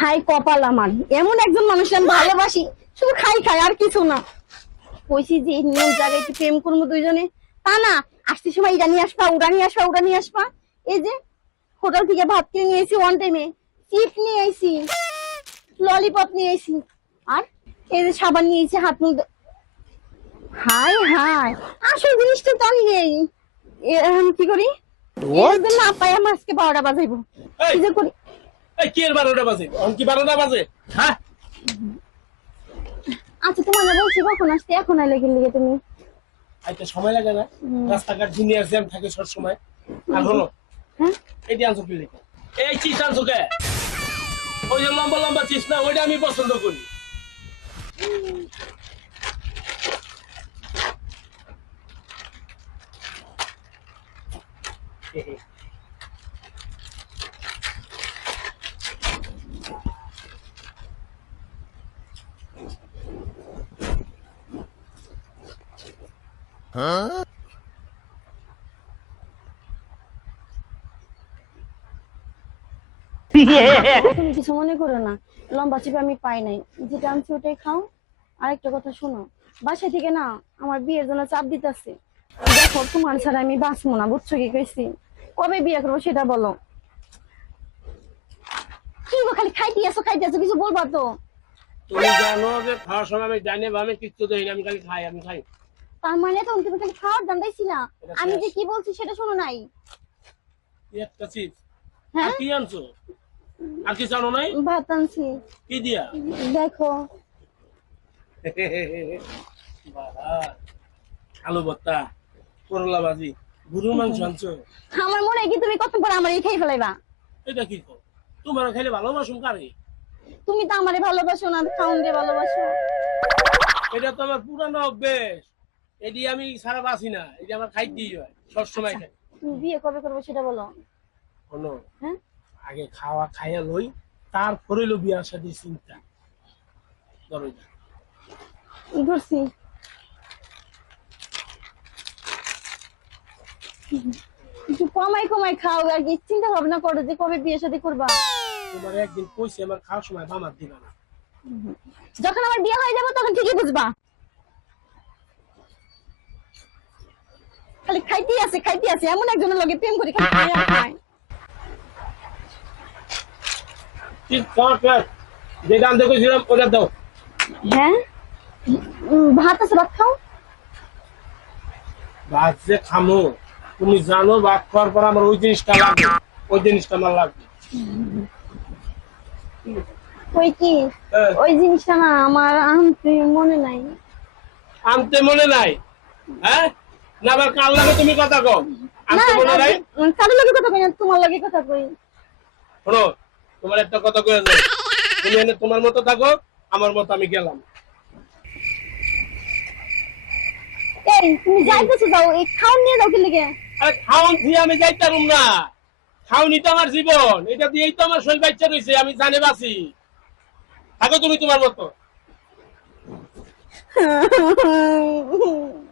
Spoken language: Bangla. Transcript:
হাই কপাল আমার। এমন একজন মানুষ আমি ভালোবাসি শুধু খাই খাই আর কিছু না। কইছি যে নিয়ম জায়গায় একটু প্রেম করব দুইজনে। তা না আসতে সময় ইরা নিয়ে আসবা উড়া নিয়ে আসবা উড়া নিয়ে আসবা। এই যে হোটেল থেকে ভাত কিনে নিয়ে এসি ওয়ান টাইমে চিপ নিয়ে আইছি ললিপপ নিয়ে আইছি আর এই যে সাবান নিয়ে এসেছি হাত মুখ হাই হাই আসল জিনিসটা তো আমি নেই। কি করি? না পাই আমার আজকে বারোটা বাজাইবো। এই! কি যে করি কি এর বারোটা বাজে? অন বারোটা বাজে? হ্যাঁ আচ্ছা তোমার না বলছি কখন আসতে এখন আইলে কি তুমি। আইতে সময় লাগে না। রাস্তাঘাট দুনিয়ার জ্যাম থাকে সব সময়। আর হলো হ্যাঁ? আনছো এই আনছো কে? ওই যে লম্বা লম্বা না ওইটা আমি পছন্দ করি। তুমি কিছু মনে করো না। লম্বা চিপে আমি পাই নাই। যেটা আনছি ওটাই খাও আরেকটা কথা শোনো। বাসায় থেকে না আমার বিয়ের জন্য চাপ দিতেছে। দেখো তোমার ছাড়া আমি বাঁচবো না বুঝছ কি কইছি? কবে বিয়ে করব সেটা বলো। কি গো খালি খাইতে আসো খাইতে আসো কিছু বলবা তো? তুমি জানো যে খাওয়ার সময় আমি জানি আমি কিচ্ছু দেই আমি খালি খাই আমি খাই। তার মানে তুমি খালি খাওয়ার দান্দাইছিলা আমি যে কি বলছি সেটা শোনো নাই। একটা চিজ হ্যাঁ? কি আনছো? আর কি জানো নাই? ভাত আনছি। কি দিয়া? দেখো। আলু ভর্তা করলা ভাজি গরুর মাংস আনছো? আমার মনে হয় কি তুমি কত পর আমার এই খেয়ে ফেলাইবা। এটা কি তোমার খাইলে ভালোবাসুম কারে? তুমি তো আমারে ভালোবাসো না খাউন দিয়ে ভালোবাসো। এটা তো আমার পুরানো অভ্যেস। এটি আমি সারা বাসি না এটি আমার খাইতেই হয় সবসময় খাই। তুমি বিয়ে কবে করব সেটা বলো। শোনো হ্যাঁ? আগে খাওয়া খাইয়া লই তারপরে লো বিয়ার সাথে চিন্তা ধরো। ধরছি। একটু কমাই কমাই খাও আর কি চিন্তা ভাবনা করো যে কবে বিয়ে শাদী করবা। তোমার একদিন কইছে আমার খাওয়ার সময় বামার দিবা না। যখন আমার বিয়ে হয়ে যাবে তখন ঠিকই বুঝবা। খালি খাইতেই আছে খাইতেই আছে এমন একজনের লগে প্রেম করি খায়। ঠিক কর যেটা আনতে ওটা দাও। হ্যাঁ? ভাত আছে ভাত খাও। ভাত যে খামো তুমি জানো ভাত খাওয়ার পর আমার ওই জিনিসটা লাগবে ওই জিনিসটা আমার লাগবে। ওই কি? হ্যাঁ, ওই জিনিসটা না আমার আনতে মনে নাই। আনতে মনে নাই হ্যাঁ? না আবার কার লাগে তুমি কথা কও? নাই লগে? কথা কই তোমার লগে কথা কই। শোনো তোমার একটা কথা কয়ে যাই তুমি এনে তোমার মতো থাকো আমার মতো আমি গেলাম। এই তুমি যাইতেছো যাও এই খাওন নিয়ে যাও কি লিগে আরে খাওন দিয়ে আমি না। খাওনি তো আমার জীবন এটা দিয়েই তো আমার শরীর বাচ্চা রয়েছে আমি জানে বাঁচি। থাকো তুমি তোমার মতো।